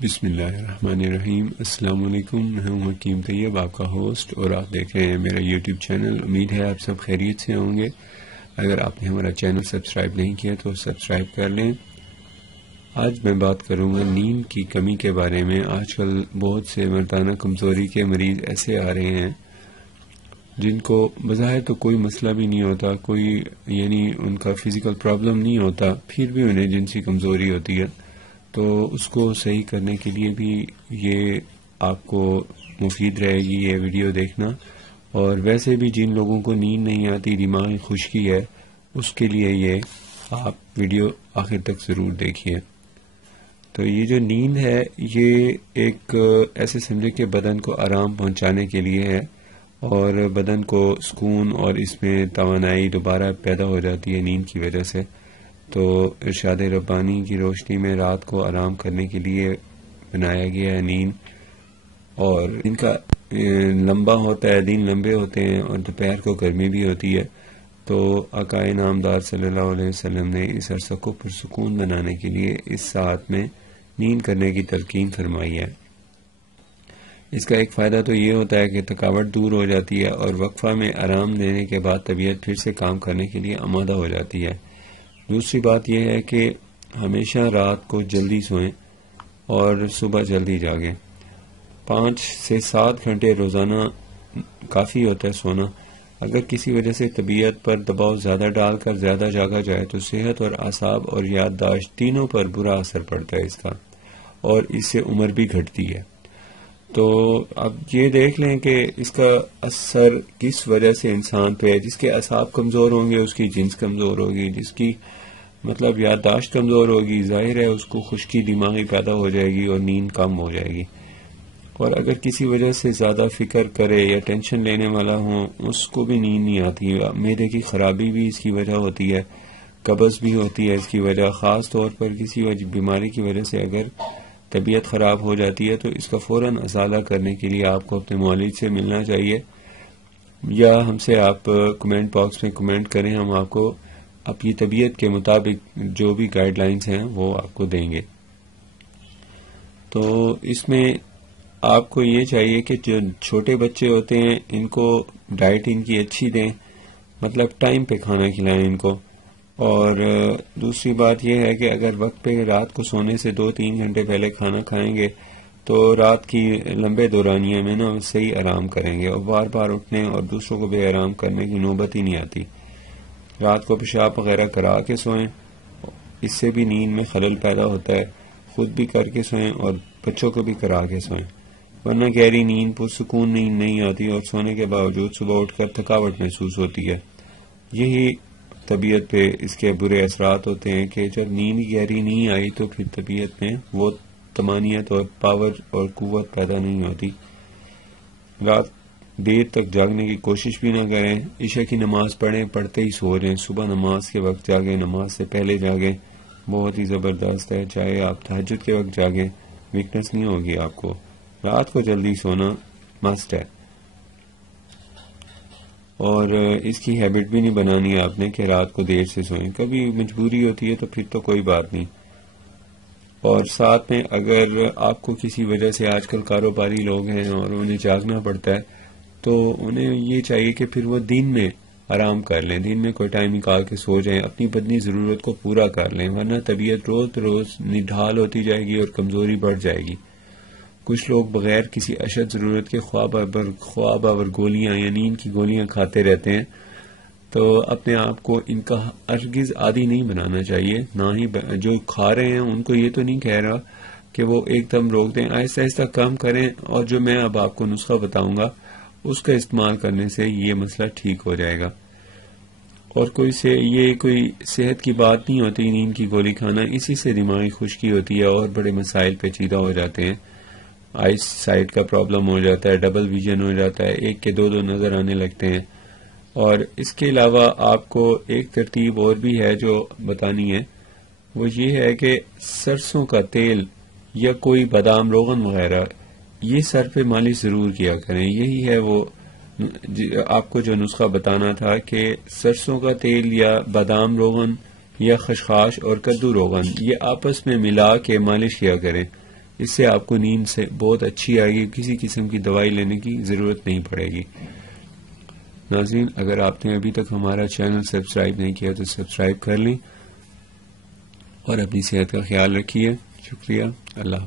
بسم اللہ الرحمن الرحیم۔ السلام علیکم، میں ہوں حکیم طیب، آپ کا ہوسٹ، اور آپ دیکھ رہے ہیں میرا یوٹیوب چینل۔ امید ہے آپ سب خیریت سے ہوں گے۔ اگر آپ نے ہمارا چینل سبسکرائب نہیں کیا تو سبسکرائب کر لیں۔ آج میں بات کروں گا نیند کی کمی کے بارے میں۔ آج کل بہت سے مردانہ کمزوری کے مریض ایسے آ رہے ہیں جن کو بظاہر تو کوئی مسئلہ بھی نہیں ہوتا، کوئی ان کا فزیکل پرابلم نہیں ہوتا، پھر بھی انہیں جنسی کمزوری ہوتی ہے۔ تو اس کو صحیح کرنے کے لیے بھی یہ آپ کو مفید رہے گی یہ ویڈیو دیکھنا، اور ویسے بھی جن لوگوں کو نیند نہیں آتی، دماغی خشکی ہے، اس کے لیے یہ آپ ویڈیو آخر تک ضرور دیکھیے۔ تو یہ جو نیند ہے یہ ایک ایسے سمجھے کہ بدن کو آرام پہنچانے کے لیے ہے، اور بدن کو سکون اور اس میں توانائی دوبارہ پیدا ہو جاتی ہے نیند کی وجہ سے۔ تو ارشاد ربانی کی روشنی میں رات کو آرام کرنے کے لیے بنایا گیا ہے نیند، اور ان کا لمبا ہوتا ہے، دن لمبے ہوتے ہیں، اور دوپہر کو گرمی بھی ہوتی ہے۔ تو آقا نامدار صلی اللہ علیہ وسلم نے اس عرصہ کو پرسکون بنانے کے لیے اس ساعت میں نیند کرنے کی تلقین فرمائی ہے۔ اس کا ایک فائدہ تو یہ ہوتا ہے کہ تھکاوٹ دور ہو جاتی ہے، اور وقفہ میں آرام دینے کے بعد طبیعت پھر سے کام کرنے کے لیے آمادہ ہو جاتی ہے۔ دوسری بات یہ ہے کہ ہمیشہ رات کو جلدی سوئیں اور صبح جلدی جاگیں۔ 5 سے 7 گھنٹے روزانہ کافی ہوتا ہے سونا۔ اگر کسی وجہ سے طبیعت پر دباؤ زیادہ ڈال کر زیادہ جاگا جائے تو صحت اور اعصاب اور یادداشت تینوں پر برا اثر پڑتا ہے اس کا، اور اس سے عمر بھی گھٹتی ہے۔ تو اب یہ دیکھ لیں کہ اس کا اثر کس وجہ سے انسان پہ ہے۔ جس کے اعصاب کمزور ہوں گے اس کی جنس کمزور ہوگی، جس کی یادداشت کمزور ہوگی، ظاہر ہے اس کو خشکی دماغی پیدا ہو جائے گی اور نیند کم ہو جائے گی۔ اور اگر کسی وجہ سے زیادہ فکر کرے یا ٹینشن لینے والا ہو، اس کو بھی نیند نہیں آتی۔ معدے کی خرابی بھی اس کی وجہ ہوتی ہے، قبض بھی ہوتی ہے اس کی وجہ۔ خاص طور پر کسی بیماری کی وجہ سے اگر طبیعت خراب ہو جاتی ہے تو اس کا فوراً ازالہ کرنے کے لیے آپ کو اپنے معالج سے ملنا چاہیے، یا ہم سے آپ کمنٹ باکس میں کمنٹ کریں، ہم آپ کو اپنی طبیعت کے مطابق جو بھی گائیڈ لائنز ہیں وہ آپ کو دیں گے۔ تو اس میں آپ کو یہ چاہیے کہ جو چھوٹے بچے ہوتے ہیں ان کو ڈائٹ ان کی اچھی دیں، ٹائم پہ کھانا کھلائیں ان کو۔ اور دوسری بات یہ ہے کہ اگر وقت پہ رات کو سونے سے 2-3 گھنٹے پہلے کھانا کھائیں گے تو رات کی لمبے دورانیے میں صحیح آرام کریں گے، اور بار بار اٹھنے اور دوسروں کو بے آرام کرنے کی نوبت ہی نہیں آتی۔ رات کو پیشاب وغیرہ کرا کے سوئیں، اس سے بھی نیند میں خلل پیدا ہوتا ہے۔ خود بھی کر کے سوئیں اور بچوں کو بھی کرا کے سوئیں، ورنہ گہری نیند پرسکون نیند نہیں آتی، اور سونے کے باوجود صبح اٹھ کر تھکاوٹ محسوس ہوتی ہے۔ یہی طبیعت پہ اس کے برے اثرات ہوتے ہیں کہ جب نیند گہری نہیں آئی تو پھر طبیعت میں وہ طمانینت اور پاور اور قوت پیدا نہیں ہوتی۔ رات دیر تک جاگنے کی کوشش بھی نہ کریں۔ عشاء کی نماز پڑھتے ہی سو جائیں، صبح نماز کے وقت جاگیں، نماز سے پہلے جاگیں، بہت ہی زبردست ہے۔ چاہے آپ تہجد کے وقت جاگیں، ویکنس نہیں ہوگی آپ کو۔ رات کو جلدی سونا مسٹ ہے، اور اس کی ہیبٹ بھی نہیں بنانی آپ نے کہ رات کو دیر سے سوئیں۔ کبھی مجبوری ہوتی ہے تو پھر تو کوئی بات نہیں۔ اور ساتھ میں اگر آپ کو کسی وجہ سے، آج کل کاروباری لوگ ہیں اور انہیں جاگنا پڑتا ہے، تو انہیں یہ چاہیے کہ پھر وہ دن میں آرام کر لیں، دن میں کوئی ٹائم نکال کے سو جائیں، اپنی بدنی ضرورت کو پورا کر لیں، ورنہ طبیعت روز بروز نڈھال ہوتی جائے گی اور کمزوری بڑھ جائے گی۔ کچھ لوگ بغیر کسی اشد ضرورت کے خواب آور گولیاں یا نیند کی گولیاں کھاتے رہتے ہیں، تو اپنے آپ کو ان کا ہرگز عادی نہیں بنانا چاہیے۔ نہ ہی جو کھا رہے ہیں ان کو یہ تو نہیں کہہ رہا کہ وہ ایک دم روک دیں، آہستہ آہستہ کم کریں، اور جو میں اب آپ کو نسخہ بتاؤں گا اس کا استعمال کرنے سے یہ مسئلہ ٹھیک ہو جائے گا۔ اور یہ کوئی صحت کی بات نہیں ہوتی نیند کی گولی کھانا، اسی سے دماغی خشکی ہوتی ہے اور بڑے مسائل پیچیدہ ہو جاتے ہیں۔ آئس سائٹ کا پرابلم ہو جاتا ہے، ڈبل ویژن ہو جاتا ہے، ایک کے 2 نظر آنے لگتے ہیں۔ اور اس کے علاوہ آپ کو ایک ترتیب اور بھی ہے جو بتانی ہے، وہ یہ ہے کہ سرسوں کا تیل یا کوئی بادام روغن وغیرہ یہ سر پہ مالش ضرور کیا کریں۔ یہی ہے وہ آپ کو جو نسخہ بتانا تھا کہ سرسوں کا تیل یا بادام روغن یا خشخاش اور کدو روغن یہ آپس میں ملا کے مالش کیا کریں۔ اس سے آپ کو نیند سے بہت اچھی آئے گی، کسی قسم کی دوائی لینے کی ضرورت نہیں پڑے گی۔ ناظرین، اگر آپ نے ابھی تک ہمارا چینل سبسکرائب نہیں کیا تو سبسکرائب کر لیں اور اپنی صحت کا خیال رکھیے۔ شکریہ، اللہ حافظ۔